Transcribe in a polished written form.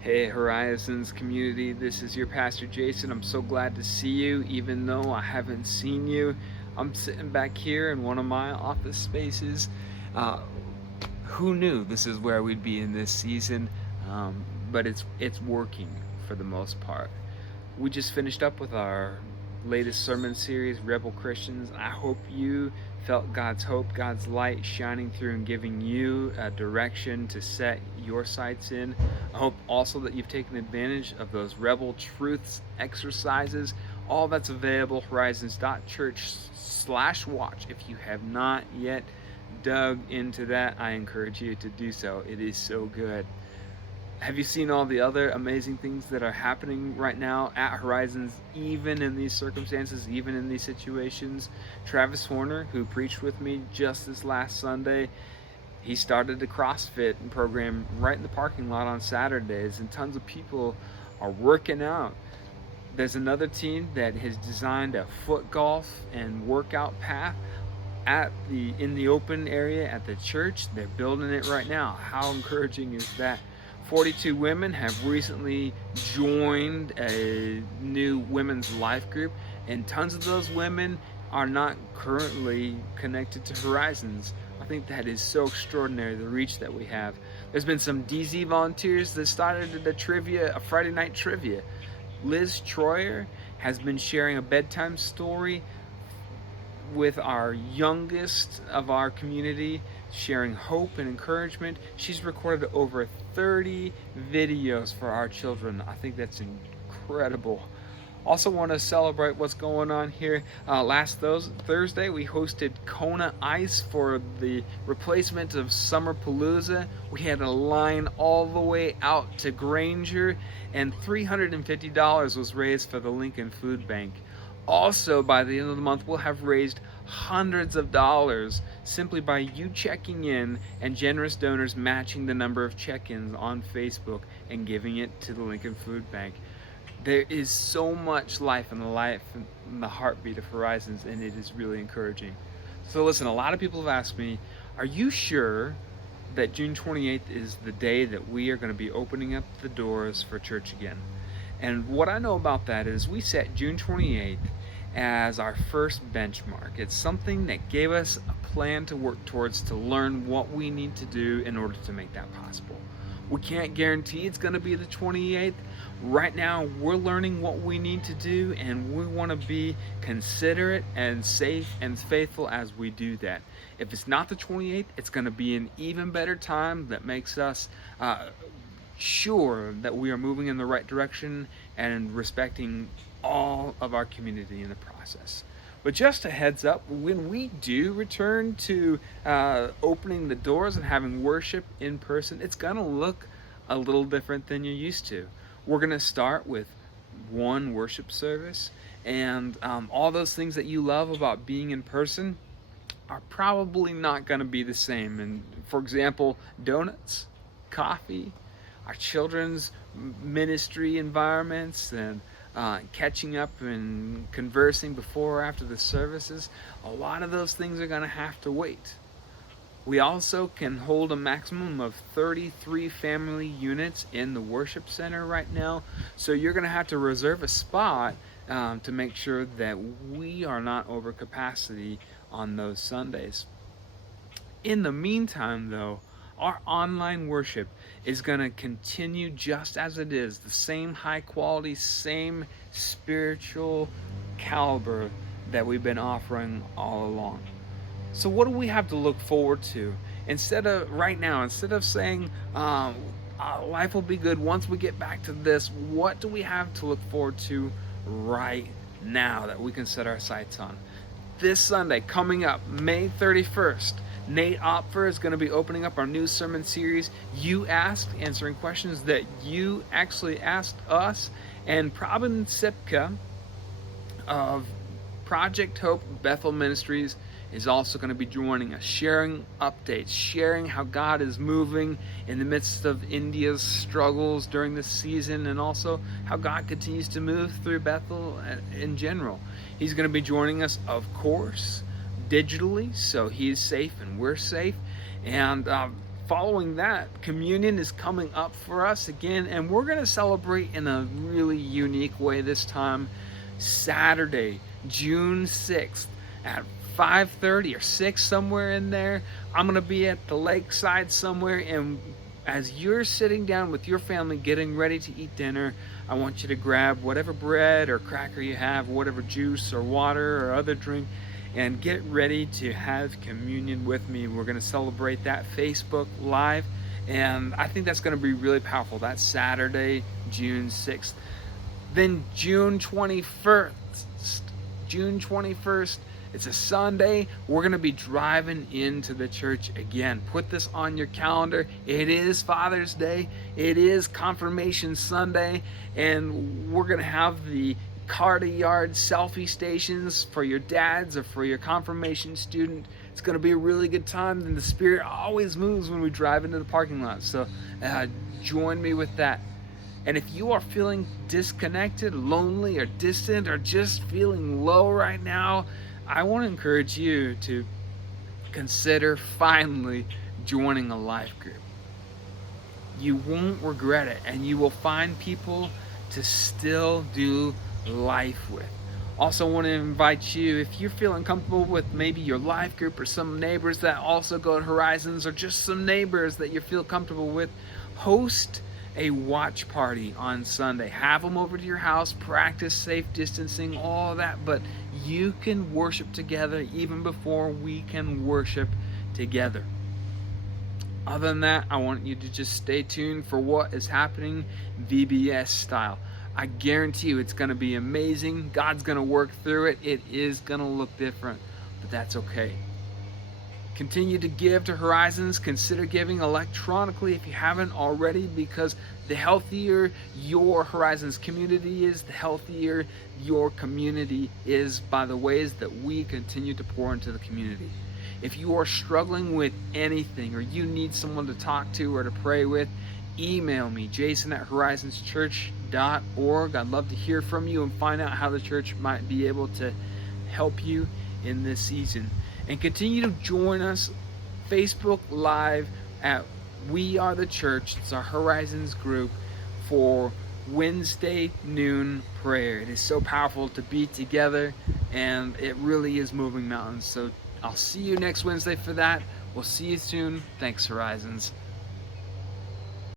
Hey Horizons community, this is your Pastor Jason. I'm so glad to see you, even though I haven't seen you. I'm sitting back here in one of my office spaces. Uh, who knew this is where we'd be in this season? Um, but it's working for the most part. We just finished up with our latest sermon series, Rebel Christians. I hope you felt God's hope, God's light shining through and giving you a direction to set your sights in. I hope also that you've taken advantage of those Rebel Truths exercises. All that's available, horizons.church/watch. If you have not yet dug into that, I encourage you to do so. It is so good. Have you seen all the other amazing things that are happening right now at Horizons, even in these circumstances, even in these situations? Travis Horner, who preached with me just this last Sunday, he started a CrossFit program right in the parking lot on Saturdays, and tons of people are working out. There's another team that has designed a foot golf and workout path in the open area at the church. They're building it right now. How encouraging is that? 42 women have recently joined a new women's life group, and tons of those women are not currently connected to Horizons. I think that is so extraordinary, the reach that we have. There's been some DZ volunteers that started a Friday night trivia. Liz Troyer has been sharing a bedtime story with our youngest of our community, sharing hope and encouragement. She's recorded over 30 videos for our children. I think that's incredible. Also want to celebrate what's going on here. Last Thursday, we hosted Kona Ice for the replacement of Summer Palooza. We had a line all the way out to Granger, and $350 was raised for the Lincoln Food Bank. Also, by the end of the month, we'll have raised hundreds of dollars simply by you checking in and generous donors matching the number of check-ins on Facebook and giving it to the Lincoln Food Bank. There is so much life in the heartbeat of Horizons, and it is really encouraging. So listen, a lot of people have asked me, are you sure that June 28th is the day that we are going to be opening up the doors for church again? And what I know about that is we set June 28th as our first benchmark. It's something that gave us a plan to work towards, to learn what we need to do in order to make that possible. We can't guarantee it's going to be the 28th. Right now, we're learning what we need to do, and we want to be considerate and safe and faithful as we do that. If it's not the 28th, it's going to be an even better time that makes us sure that we are moving in the right direction and respecting all of our community in the process. But just a heads up, when we do return to opening the doors and having worship in person, it's going to look a little different than you're used to. We're going to start with one worship service, and all those things that you love about being in person are probably not going to be the same. And for example, donuts, coffee, our children's ministry environments, and catching up and conversing before or after the services, a lot of those things are going to have to wait. We also can hold a maximum of 33 family units in the worship center right now, so you're going to have to reserve a spot to make sure that we are not over capacity on those Sundays. In the meantime, though, our online worship is going to continue just as it is, the same high quality, same spiritual caliber that we've been offering all along. So what do we have to look forward to? Instead of saying life will be good once we get back to this, what do we have to look forward to right now that we can set our sights on? This Sunday, coming up, May 31st, Nate Opfer is going to be opening up our new sermon series, You Asked, answering questions that you actually asked us. And Prabin Sipka of Project Hope Bethel Ministries is also going to be joining us, sharing updates, sharing how God is moving in the midst of India's struggles during this season, and also how God continues to move through Bethel in general. He's going to be joining us, of course, digitally, so he's safe and we're safe. And following that, communion is coming up for us again, and we're going to celebrate in a really unique way this time. Saturday, June 6th at 5:30 or 6, somewhere in there. I'm going to be at the lakeside somewhere, and as you're sitting down with your family getting ready to eat dinner, I want you to grab whatever bread or cracker you have, whatever juice or water or other drink, and get ready to have communion with me. We're going to celebrate that Facebook Live, and I think that's going to be really powerful. That's Saturday, June 6th. Then June 21st, it's a Sunday. We're going to be driving into the church again. Put this on your calendar. It is Father's Day. It is Confirmation Sunday, and we're going to have the car to yard selfie stations for your dads or for your confirmation student. It's going to be a really good time, and the Spirit always moves when we drive into the parking lot. So join me with that. And if you are feeling disconnected, lonely, or distant, or just feeling low right now, I want to encourage you to consider finally joining a life group. You won't regret it, and you will find people to still do life with. Also want to invite you, if you're feeling comfortable with maybe your life group or some neighbors that also go to Horizons, or just some neighbors that you feel comfortable with, host a watch party on Sunday. Have them over to your house, practice safe distancing, all that, but you can worship together even before we can worship together. Other than that, I want you to just stay tuned for what is happening VBS style. I guarantee you it's going to be amazing. God's going to work through it. It is going to look different, but that's okay. Continue to give to Horizons. Consider giving electronically if you haven't already, because the healthier your Horizons community is, the healthier your community is by the ways that we continue to pour into the community. If you are struggling with anything, or you need someone to talk to or to pray with, email me, jason@horizonschurch.org. I'd love to hear from you and find out how the church might be able to help you in this season. And continue to join us Facebook Live at We Are the Church. It's our Horizons group for Wednesday noon prayer. It is so powerful to be together, and it really is moving mountains. So I'll see you next Wednesday for that. We'll see you soon. Thanks, Horizons.